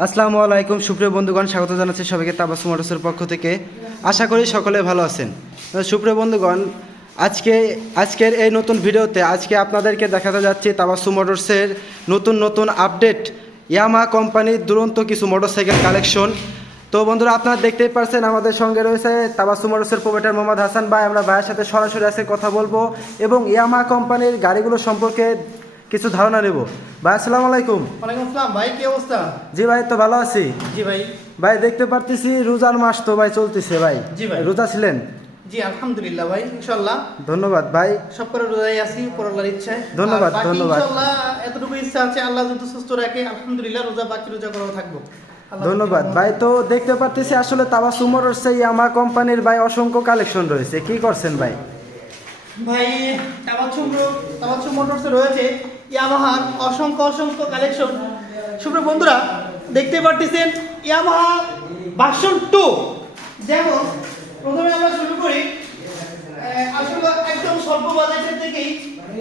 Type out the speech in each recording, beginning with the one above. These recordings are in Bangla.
আসসালামু আলাইকুম সুপ্রিয় বন্ধুগণ, স্বাগত জানাচ্ছি সবাইকে তাবাসসুম মোটরসের পক্ষ থেকে। আশা করি সকলে ভালো আছেন। সুপ্রিয় বন্ধুগণ, আজকের এই নতুন ভিডিওতে আজকে আপনাদেরকে দেখাতে যাচ্ছি তাবাসসুম মোটরসের নতুন আপডেট ইয়ামাহা কোম্পানির দুরন্ত কিছু মোটরসাইকেল কালেকশন। তো বন্ধুরা, আপনারা দেখতেই পারছেন আমাদের সঙ্গে রয়েছে তাবাসসুম মোটরসের প্রোপাইটার মোহাম্মদ হাসান ভাই। আমরা ভাইয়ের সাথে সরাসরি আজকে কথা বলবো এবং ইয়ামাহা কোম্পানির গাড়িগুলো সম্পর্কে কিছু ধারণা নেব। ভাই আসসালামু আলাইকুম। ওয়ালাইকুম আসসালাম ভাই, কি অবস্থা? জি ভাই, তো ভালো আছি। জি ভাই। ভাই দেখতে পারতেছি রোজার মাস তো ভাই চলতেছে ভাই। জি ভাই। রোজা ছিলেন? জি আলহামদুলিল্লাহ ভাই, ইনশাআল্লাহ। ধন্যবাদ ভাই। সব করে রোজাই আছি উপর আল্লাহর ইচ্ছায়। ধন্যবাদ, আর বাকি ধন্যবাদ। ইনশাআল্লাহ এতটুকু ইচ্ছা আছে, আল্লাহ যত সুস্থ রাখে আলহামদুলিল্লাহ বাকি রোজা করাও থাকবো। ধন্যবাদ ভাই। তো দেখতে পারতেছি আসলে তাবাসসুম মোটরসে ইয়ামাহা কোম্পানির ভাই অসংখ্য কালেকশন রয়েছে। কি করছেন ভাই? ভাই তাবাসসুম মোটরসে রয়েছে ইয়ামাহার অসংখ্য কালেকশন। সুপ্রিয় বন্ধুরা, দেখতে পারতেছেন ইয়ামাহা ভার্সন 2। যেমন প্রথমে আমরা শুরু করি আসলে একদম স্বল্প বাজেটের থেকেই,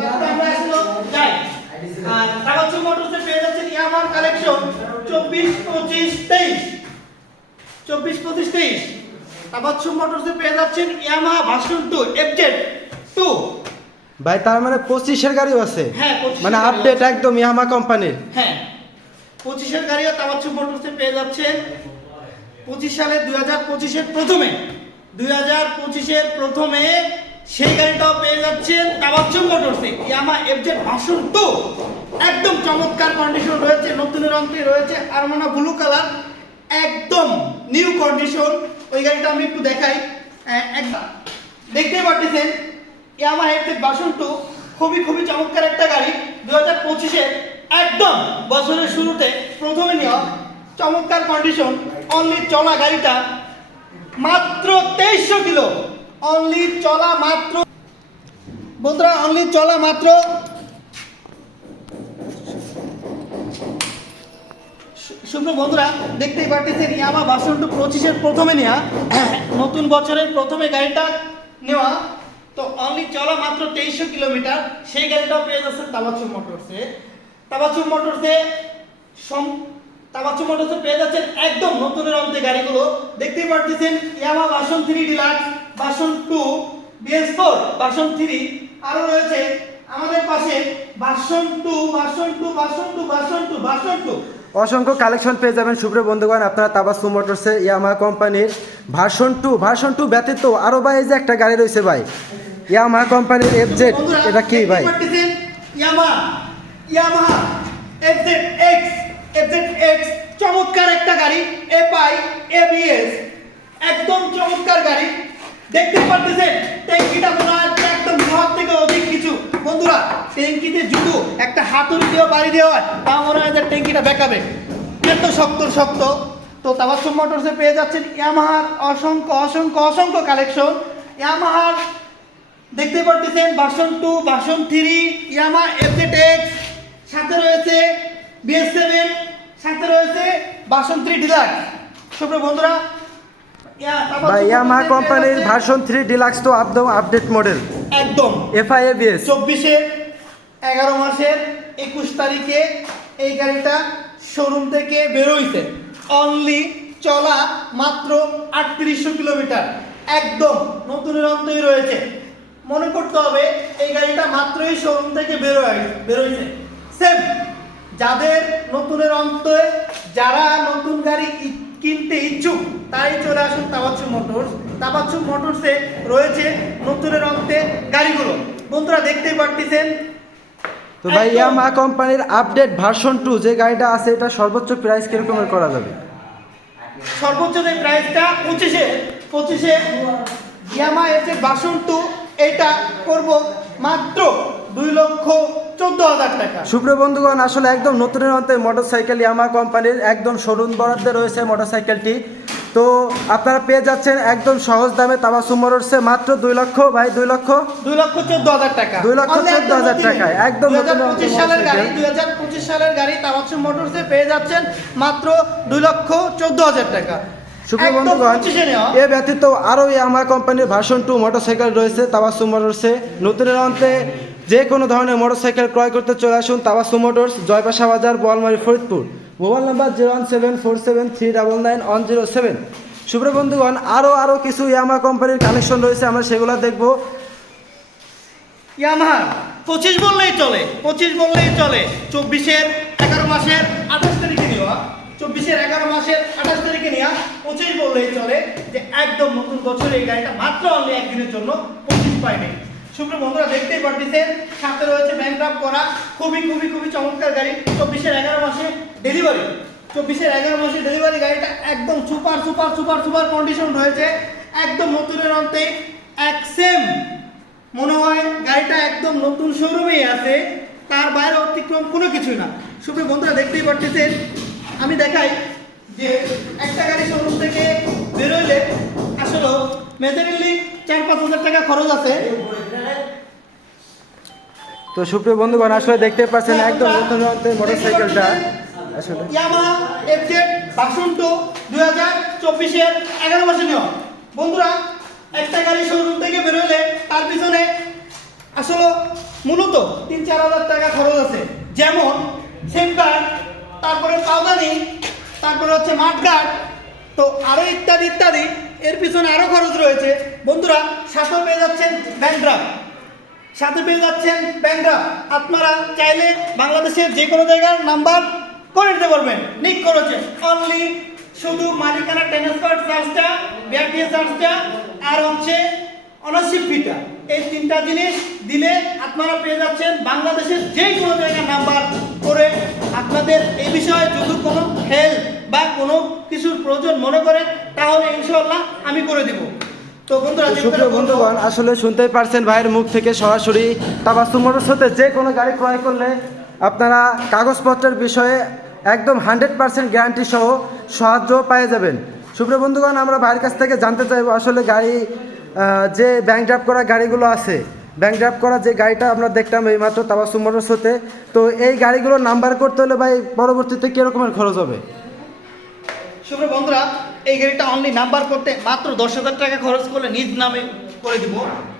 তারপরে আমরা আসলে যাই। আর তাবাসসুম মোটরসে পেয়ে যাচ্ছেন ইয়ামাহার কালেকশন 24-25-23 তাবাসসুম মোটরসে পেয়ে যাচ্ছেন ইয়ামাহা ভার্সন 2 FZ2। ভাই তার মানে 25-এর গাড়িও আছে? হ্যাঁ, 25 মানে আপডেট একদম ইয়ামাহা কোম্পানির। হ্যাঁ, 25-এর গাড়িও তাবাসসুম মোটরসে পেয়ে যাচ্ছেন 25 সালে 2025-এর প্রথমে সেই গাড়িটাও পেয়ে যাচ্ছেন তাবাসসুম মোটরসে ইয়ামাহা FZ ভার্সন 2। একদম চমৎকার কন্ডিশন রয়েছে, নতুনের অঙ্কে রয়েছে আরমানা ব্লু কালার, একদম নিউ কন্ডিশন। ওই গাড়িটা আমি একটু দেখাই। একদম দেখতেই পাচ্ছেন ইয়ামাহা FZ ভার্সন 2 খুবই চমৎকার একটা গাড়ি। 2025-এর একদম বছরের শুরুতে প্রথমে নেওয়া চমৎকার কন্ডিশন। অনলি চলা গাড়িটা মাত্র 2300 কিলো। অনলি চলা মাত্র বন্ধুরা, অনলি চলা মাত্র সুপ্রিয় বন্ধুরা, দেখতেই পাচ্ছেন ইয়ামাহা ভার্সন 2 25-এর প্রথমে নেওয়া, নতুন বছরের প্রথমে গাড়িটা নেওয়া। তো অনলি চলা মাত্র 2300 কিলোমিটার। সেই গাড়িটাও পেয়ে যাচ্ছেন তাবাসসুম মোটরসে। তাবাসসুম মোটরসে পেয়ে যাচ্ছেন একদম নতুনের অন্তে গাড়িগুলো। দেখতেই পাচ্ছেন Yamaha version 3 deluxe, version 2, BS4, version 3, আরো রয়েছে আমাদের পাশে ভার্সন 2। অসংখ্য কালেকশন পেয়ে যাবেন সুপ্রিয় বন্ধুগণ আপনারা তাবাসসুম মোটরসে ইয়ামাহা কোম্পানির ভার্সন 2 ব্যতীত আরো ভাই এই যে একটা গাড়ি রয়েছে ভাই, ইয়ামাহা কোম্পানির FZ। এটা কি ভাই? ইয়ামাহা FZX চমৎকার একটা গাড়ি, FI ABS, একদম চমৎকার গাড়ি। দেখতে পাচ্ছেন ট্যাঙ্কিটা মনে হয় একদম হাত থেকে অধিক কিছু। বন্ধুরা, ট্যাঙ্কিতে জুতো একটা হাতুড়ি দিয়ে বাড়ি দেওয়া হয়, তা মনে হয় যে ট্যাঙ্কিটা বেঁকাবে, এত শক্ত। তো তাবাসসুম মোটরসে পেয়ে যাচ্ছেন ইয়ামাহার অসংখ্য কালেকশন। ইয়ামাহার দেখতে পাচ্ছেন ভার্সন 2, ভার্সন 3, ইয়ামাহা FZX, সাথে রয়েছে BS7, সাথে রয়েছে ভার্সন 3 ডিলাক্স। সুপ্রিয় বন্ধুরা, ভাই ইয়ামাহা কোম্পানির ভার্সন 3 ডিলাক্স তো একদম আপডেট মডেল, একদম FI ABS। 24-এর 11 মাসের 21 তারিখে এই গাড়িটা শোরুম থেকে বের হইছে। অনলি চলা মাত্র 3800 কিলোমিটার, একদম নতুনের অন্তই রয়েছে। মনে করতে হবে এই গাড়িটা মাত্রই শোরুম থেকে বের হয়েছে। সেম যাদের নতুনের অন্তয়ে, যারা নতুন গাড়ি কিনতে ইচ্ছুক, তাই চলে আসুন তাবাসসুম মোটরস। তাবাসসুম মোটরসে রয়েছে নতুনের অন্তে গাড়িগুলো। বন্ধুরা, দেখতেই পাচ্ছেন। তো ভাই ইয়ামাহা কোম্পানির আপডেট ভার্সন 2 যে গাড়িটা আছে, এটা সর্বোচ্চ প্রাইস কিরকমের করা যাবে? সর্বোচ্চ যে প্রাইসটা 25-এ ইয়ামাহা FZ ভার্সন 2 এটা করব মাত্র 2,14,000 টাকা। সুপ্রিয় বন্ধুগণ, আসলে একদম নতুনের অন্তে মোটরসাইকেল ইয়ামাহা কোম্পানির একদম শোরুম বরাদ্দে রয়েছে মোটরসাইকেলটি। তো আপনারা পেয়ে যাচ্ছেন একদম সহজ দামে তাবাসসুম মোটরসে মাত্র 2,14,000 টাকা। 2,14,000 টাকায় একদম 2025 সালের গাড়ি তাবাসসুম মোটরসে পেয়ে যাচ্ছেন মাত্র 2,14,000 টাকা। সুপ্রিয় বন্ধুগণ, এ ব্যতীত আরও ইয়ামাহা কোম্পানির ভার্সন 2 মোটরসাইকেল রয়েছে তাবাসসুম মোটরসে। নতুনের অন্তে যে কোনো ধরনের মোটরসাইকেল ক্রয় করতে চলে আসুন তাবাসসুম মোটরস, জয়পাশা বাজার, বোয়ালমারী, ফরিদপুর। Mobile number 01747399107। সুপ্রিয় বন্ধুগণ, আরও কিছু ইয়ামা কোম্পানির কালেকশন রয়েছে, আমরা সেগুলো দেখবো। ইয়ামাহা 25 বললেই চলে, 25 বললেই চলে। 24-এর 11 মাসের 28 তারিখে নেওয়া, 24-এর 11 মাসের 28 তারিখে নেওয়া, 25 বললেই চলে। যে একদম নতুন বছরে এই গাড়িটা মাত্র অনলি একদিনের জন্য 25 পাইনি। সুপ্রিয় বন্ধুরা, দেখতেই পাচ্ছেন সাথে রয়েছে ব্যাংকড্রাফট করা খুবই চমৎকার গাড়ি। 24-এর 11 মাসে ডেলিভারি, 24-এর 11 মাসে ডেলিভারি গাড়িটা একদম সুপার কন্ডিশন রয়েছে, একদম নতুনের অন্তে এক সেম মনে হয় গাড়িটা একদম নতুন শোরুমেই আছে, তার বাইরে অতিক্রম কোনো কিছুই না। সুপ্রিয় বন্ধুরা, দেখতেই পাচ্ছেন, আমি দেখাই যে একটা গাড়ি শোরুম থেকে বেরোইলে আসলে মেজারিলি 4-5 হাজার টাকা খরচ আছে। তো সুপ্রিয় বন্ধুগণ, আসলে দেখতে পাচ্ছেন একদম নতুন মোটরসাইকেলটা আসলে ইয়ামাহা এফজেড ভার্সন 2 2024-এর 11 মাসে নেওয়া। বন্ধুরা, একটা গাড়ি শোরুম থেকে বেরোলে তার পিছনে আসলে মূলত 3-4 হাজার টাকা খরচ আছে, যেমন সেফগার্ড, তারপরে পাউদানি, তারপরে হচ্ছে মাঠগার্ড, তো আরও ইত্যাদি এর পিছনে আরও খরচ রয়েছে। বন্ধুরা, সাথে পেয়ে যাচ্ছেন ব্যাংকড্রাফট, আপনারা চাইলে বাংলাদেশের যে কোনো জায়গার নাম্বার করে নিতে পারবেন। নিক করেছে অনলি শুধু মালিকানা ট্রান্সফার চার্জটা, ব্যাটারি চার্জটা আর হচ্ছে অনারশিপ ফিটা, এই 3টা জিনিস দিলে আপনারা পেয়ে যাচ্ছেন বাংলাদেশের যে কোনো জায়গার নাম্বার করে। আপনাদের এই বিষয়ে যদি কোনো হেল্প বা কোনো কিছুর প্রয়োজন মনে করেন তাহলে ইনশাআল্লাহ আমি করে দিব। তো বন্ধুরা, সুপ্রিয় বন্ধুগণ, আসলে শুনতেই পারছেন ভাইয়ের মুখ থেকে সরাসরি তাবাসসুম মোটরস হতে যে কোনো গাড়ি ক্রয় করলে আপনারা কাগজপত্রের বিষয়ে একদম 100% গ্যারান্টি সহ সাহায্য পেয়ে যাবেন। সুপ্রিয় বন্ধুগণ, আমরা ভাইয়ের কাছ থেকে জানতে চাইবো আসলে গাড়ি যে ব্যাংকড্রাফট করা গাড়িগুলো আছে, ব্যাংকড্রাফট করা যে গাড়িটা আমরা দেখলাম এইমাত্র তাবাসসুম মোটরস হতে, তো এই গাড়িগুলো নাম্বার করতে হলে ভাই পরবর্তীতে কীরকমের খরচ হবে? সুপ্রিয় বন্ধুরা, এই গাড়িটা অনলি নাম্বার করতে মাত্র 10,000 টাকা খরচ করলে নিজ নামে করে দিব।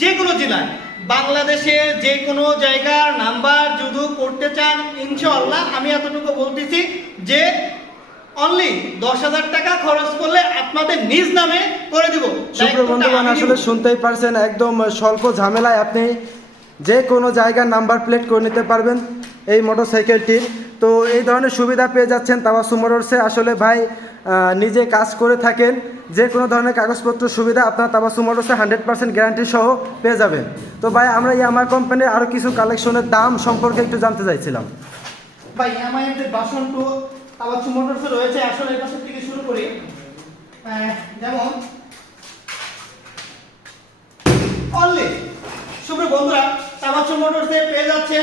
যে কোনো জেলায় বাংলাদেশের যে কোনো জায়গার নাম্বার যদি করতে চান ইনশাআল্লাহ আমি এতটুকু বলতেছি যে অনলি 10,000 টাকা খরচ করলে আপনাদের নিজ নামে করে দিব। সুপ্রিয় বন্ধুগণ, আসলে শুনতেই পারছেন একদম স্বল্প ঝামেলায় আপনি যে কোনো জায়গার নাম্বার প্লেট করে নিতে পারবেন এই মোটরসাইকেলটির। তো এই ধরনের সুবিধা পেয়ে যাচ্ছেন তাবাসসুম মোটরসে। আসলে ভাই নিজে কাজ করে থাকেন, যে কোনো ধরনের কাগজপত্র সুবিধা আপনার তাবাসসুম মোটরসে 100% গ্যারান্টি সহ পেয়ে যাবেন। তো ভাই, আমরা ইয়ামাহা কোম্পানির আরও কিছু কালেকশনের দাম সম্পর্কে একটু জানতে চাইছিলাম। ভাই, আমাদের ভার্সন 2 তাবাসসুম মোটরসে রয়েছে। আসলে এই পাশের থেকে শুরু করি, যেমন অনলি সুপ্রিয় বন্ধুরা, তাবাসসুম মোটরসে পেয়ে যাচ্ছে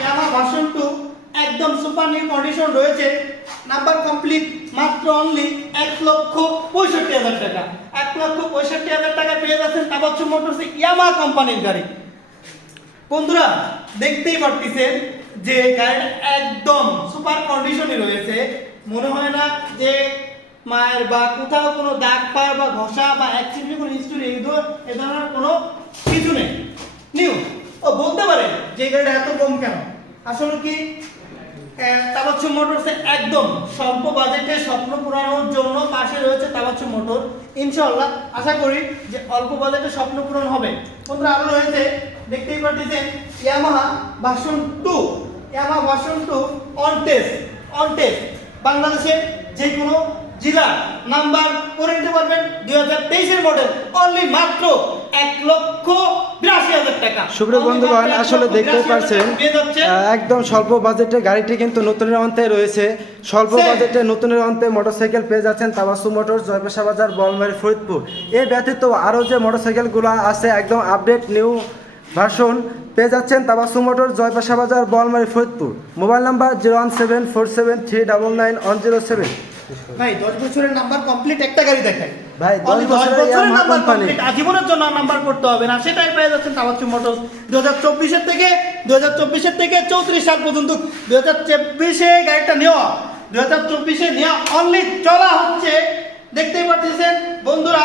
ইয়ামাহা ভার্সন 2 একদম সুপার নিউ কন্ডিশন রয়েছে, নাম্বার কমপ্লিট, মাত্র অনলি 1,65,000 টাকা। 1,65,000 টাকা পেয়ে যাচ্ছেন তাবাসসুম মোটরসে ইয়ামাহা কোম্পানির গাড়ি। বন্ধুরা, দেখতেই পাচ্ছেন যে গাড়িটা একদম সুপার কন্ডিশনে রয়েছে, মনে হয় না যে মায়ের বা কোথাও কোনো দাগ পার বা ঘষা বা অ্যাক্সিডেন্ট কোনো হিস্টোরি এ ধরনের কোনো কিছু নেই, নিউ। ও বলতে পারে যে গাড়িটা এত কম কেন? আসলে কি তাবাসসুম মোটরসে একদম স্বল্প বাজেটে স্বপ্ন পূরণের জন্য পাশে রয়েছে তাবাসসুম মোটর। ইনশাআল্লাহ আশা করি যে অল্প বাজেটে স্বপ্ন পূরণ হবে। বন্ধুরা, আরও রয়েছে, দেখতেই পাচ্ছেন ইয়ামাহা ভার্সন 2 অন টেস্ট বাংলাদেশের যে কোনো জেলা নাম্বার করে নিতে পারবেন। 2023-এর মডেল, অনলি মাত্র 1,82,000 টাকা। সুপ্রিয় বন্ধুগণ, আসলে দেখতে পাচ্ছেন একদম স্বল্প বাজেটে গাড়িটি কিন্তু নতুনের অন্তে রয়েছে। স্বল্প বাজেটে নতুনের অন্তে মোটরসাইকেল পেয়ে যাচ্ছেন তাবাসসুম মোটরস, জয়পাশা বাজার, বলমারী, ফরিদপুর। এর ব্যতীত আরও যে মোটরসাইকেলগুলো আছে একদম আপডেট নিউ ভার্সন পেয়ে যাচ্ছেন তাবাসসুম মোটরস, জয়পাশা বাজার, বলমারী, ফরিদপুর। Mobile number 01747399107। ভাই, 10 বছরের নাম্বার কমপ্লিট একটা গাড়ি দেখায় ভাই, 10 বছরের ইয়ামাহা নাম্বার কোম্পানি, কমপ্লিট, আজীবনের জন্য নাম্বার করতে হবে না, সেটাই পেয়ে যাচ্ছেন তাবাসসুম মোটরস। 2024-এর থেকে 34 সাল পর্যন্ত 2024-এ গাড়িটা নেওয়া, 2024-এ নেওয়া অনলি চলা হচ্ছে, দেখতেই পাচ্ছেন বন্ধুরা,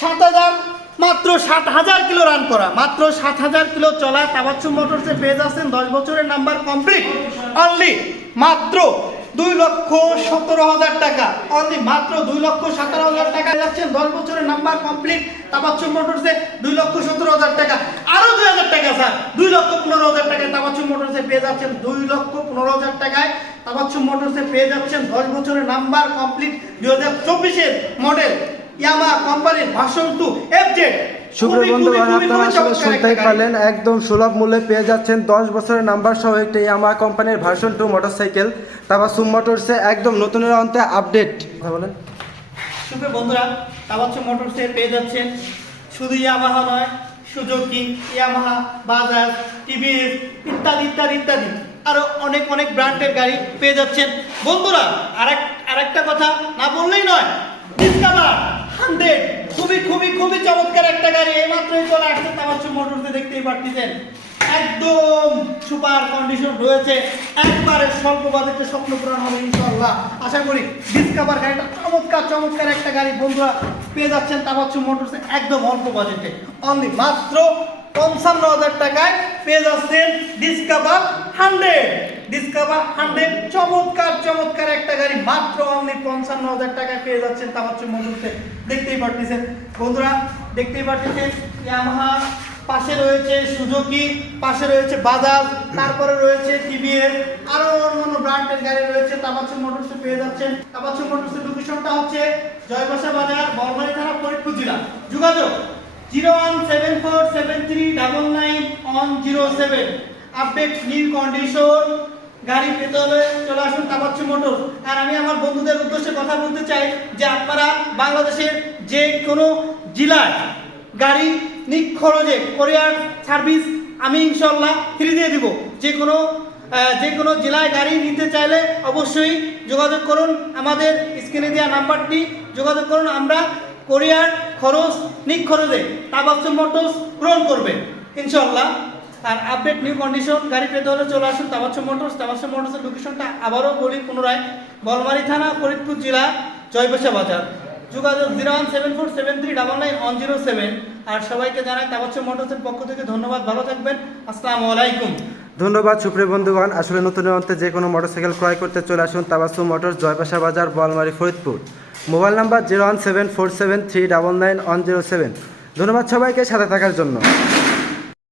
7,000 কিলো রান করা, মাত্র 7,000 কিলো চলা তাবাসসুম মোটরসে পেয়ে যাচ্ছেন 10 বছরের নাম্বার কমপ্লিট, অনলি মাত্র 2,17,000 টাকা, অনলি মাত্র 2,17,000 টাকা যাচ্ছেন 10 বছরের নাম্বার কমপ্লিট তাবাচ্চুম মোটরসে 2,17,000 টাকা, আরো 2,000 টাকা স্যার 2,15,000 টাকায় তাবাচ্চুম মোটরসে পেয়ে যাচ্ছেন 2,15,000 টাকায় তাবাচ্চুম মোটরসে পেয়ে যাচ্ছেন 10 বছরের নাম্বার কমপ্লিট 2024 মডেল ইয়ামাহা কোম্পানির ভার্সন 2 এফজেড। সুপ্রিয় বন্ধুগণ, আপনারা আসলে শুনতেই পারলেন, একদম সুলভ মূল্যে পেয়ে যাচ্ছেন 10 বছরের নাম্বার সহ একটি ইয়ামাহা কোম্পানির ভার্সন 2 মোটরসাইকেল তাবাচ্চুম মোটরসে, একদম নতুনের অন্তে আপডেট। কথা বলেন। সুপ্রিয় বন্ধুরা, তাবাচ্চুম মোটরসে পেয়ে যাচ্ছেন শুধু ইয়ামাহা নয়, সুজুকি, ইয়ামাহা, বাজাজ, টিভিএস ইত্যাদি ইত্যাদি ইত্যাদি আরো অনেক অনেক ব্র্যান্ডের গাড়ি পেয়ে যাচ্ছেন। বন্ধুরা আরেকটা কথা না বললেই নয়, ডিসকভার 100 খুবই খুবই খুবই চমৎকার একটা গাড়ি এইমাত্রই চলে আসছে তাবাচ্চুম মোটরসে, দেখতেই পাচ্ছেন একদম সুপার কন্ডিশন রয়েছে, একবারে স্বল্প বাজেটে স্বপ্ন পূরণ হবে ইনশাআল্লাহ। আশা করি ডিসকভার গাড়িটা চমৎকার চমৎকার একটা গাড়ি বন্ধুরা পেয়ে যাচ্ছেন তাবাচ্চুম মোটরসে একদম অল্প বাজেটে, অনলি মাত্র 55,000 টাকায় পেয়ে যাচ্ছেন ডিসকভার 100। ডিসকভার 100 চমৎকার চমৎকার একটা গাড়ি মাত্র অনলি 55,000 টাকায় পেয়ে যাচ্ছেন তাবাচ্চুম মোটরসে, দেখতেই পাচ্ছেন বন্ধুরা, দেখতেই পাচ্ছেন ইয়ামাহা, পাশে রয়েছে সুজুকি, পাশে রয়েছে বাজাজ, তারপরে রয়েছে টিভিএস, আরো অন্যান্য ব্র্যান্ডের গাড়ি রয়েছে তাবাচ্চুম মোটরসে পেয়ে যাচ্ছেন। তাবাচ্চুম মোটরসের লোকেশনটা হচ্ছে জয়বাসা বাজার, বলমারী থানা, ফরিদপুর জেলা। যোগাযোগ 01747399107। আপডেট নিউ কন্ডিশন গাড়ি পেতে হলে চলে আসুন তাবাচ্চুম মোটরস। আর আমি আমার বন্ধুদের উদ্দেশ্যে কথা বলতে চাই যে আপনারা বাংলাদেশের যে কোনো জেলায় গাড়ি নিখরচে কোরিয়ার সার্ভিস আমি ইনশাআল্লাহ ফ্রি দিয়ে দিব। যে কোনো জেলায় গাড়ি নিতে চাইলে অবশ্যই যোগাযোগ করুন, আমাদের স্ক্রিনে দেওয়া নাম্বারটি যোগাযোগ করুন, আমরা কোরিয়ার খরচ নিখরচে তাবাচ্চুম মোটরস পূরণ করবে ইনশাআল্লাহ। আর আপডেট নিউ কন্ডিশন গাড়ি পেতে হলে চলে আসুন তাবাচ্চুম মোটরস। তাবাচ্চুম মোটরসের লোকেশনটা আবারও বলি পুনরায়, বলমারী থানা, ফরিদপুর জেলা, জয়বাসা বাজার। যোগাযোগ 01747399107। আর সবাইকে জানাই তাবাচ্চুম মোটরসের পক্ষ থেকে ধন্যবাদ, ভালো থাকবেন, আসসালামু আলাইকুম। ধন্যবাদ সুপ্রিয় বন্ধুগণ, আসলে নতুনের অন্তে যে কোনো মোটরসাইকেল ক্রয় করতে চলে আসুন তাবাচ্চুম মোটরস, জয়পাশা বাজার, বলমারী, ফরিদপুর। Mobile number 01747399107। ধন্যবাদ সবাইকে সাথে থাকার জন্য।